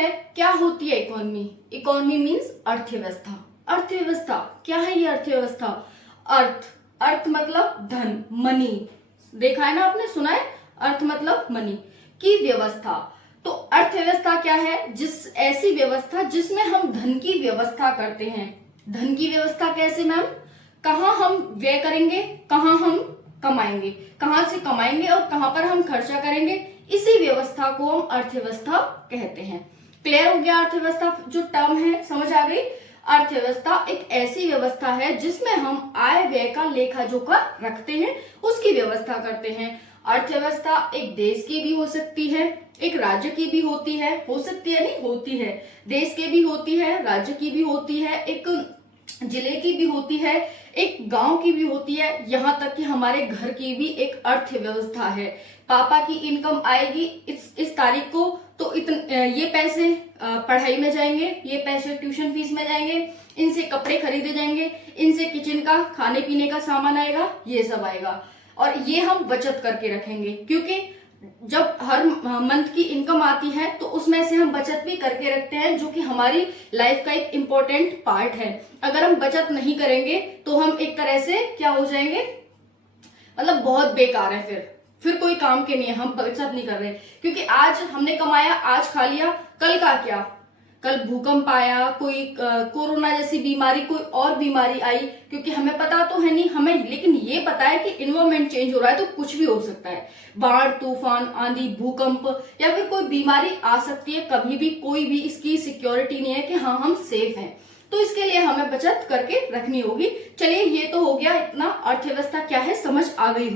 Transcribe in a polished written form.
है क्या होती है इकोनॉमी। इकोनॉमी मीन्स अर्थव्यवस्था। अर्थव्यवस्था क्या है ये अर्थव्यवस्था। अर्थ, अर्थ मतलब धन, मनी। देखा है ना आपने, सुना है, अर्थ मतलब मनी की व्यवस्था। तो अर्थव्यवस्था क्या है, जिस ऐसी व्यवस्था जिसमें हम धन की व्यवस्था करते हैं। धन की व्यवस्था कैसे मैम, कहाँ हम व्यय करेंगे, कहाँ हम कमाएंगे, कहाँ से कमाएंगे और कहाँ पर हम खर्चा करेंगे, इसी व्यवस्था को हम अर्थव्यवस्था कहते हैं। क्लियर हो गया। अर्थव्यवस्था जो टर्म है समझ आ गई। अर्थव्यवस्था एक ऐसी व्यवस्था है जिसमें हम आय व्यय का लेखा जोखा रखते हैं, उसकी व्यवस्था करते हैं। अर्थव्यवस्था एक देश की भी हो सकती है, एक राज्य की भी होती है, हो सकती है नहीं होती है, देश की भी होती है, राज्य की भी होती है, एक जिले की भी होती है, एक गांव की भी होती है, यहाँ तक कि हमारे घर की भी एक अर्थव्यवस्था है। पापा की इनकम आएगी इस तारीख को, तो ये पैसे पढ़ाई में जाएंगे, ये पैसे ट्यूशन फीस में जाएंगे, इनसे कपड़े खरीदे जाएंगे, इनसे किचन का खाने पीने का सामान आएगा, ये सब आएगा। और ये हम बचत करके रखेंगे, क्योंकि जब हर मंथ की इनकम आती है तो उसमें से हम बचत भी करके रखते हैं, जो कि हमारी लाइफ का एक इम्पोर्टेंट पार्ट है। अगर हम बचत नहीं करेंगे तो हम एक तरह से क्या हो जाएंगे, मतलब बहुत बेकार है, फिर कोई काम के नहीं है, हम बचत नहीं कर रहे। क्योंकि आज हमने कमाया, आज खा लिया, कल का क्या, कल भूकंप आया, कोई कोरोना जैसी बीमारी, कोई और बीमारी आई, क्योंकि हमें पता तो है नहीं हमें, लेकिन ये पता है कि इन्वायरमेंट चेंज हो रहा है तो कुछ भी हो सकता है। बाढ़, तूफान, आंधी, भूकंप या फिर कोई बीमारी आ सकती है कभी भी, कोई भी इसकी सिक्योरिटी नहीं है कि हाँ हम सेफ हैं। तो इसके लिए हमें बचत करके रखनी होगी। चलिए ये तो हो गया, इतना अर्थव्यवस्था क्या है समझ आ गई।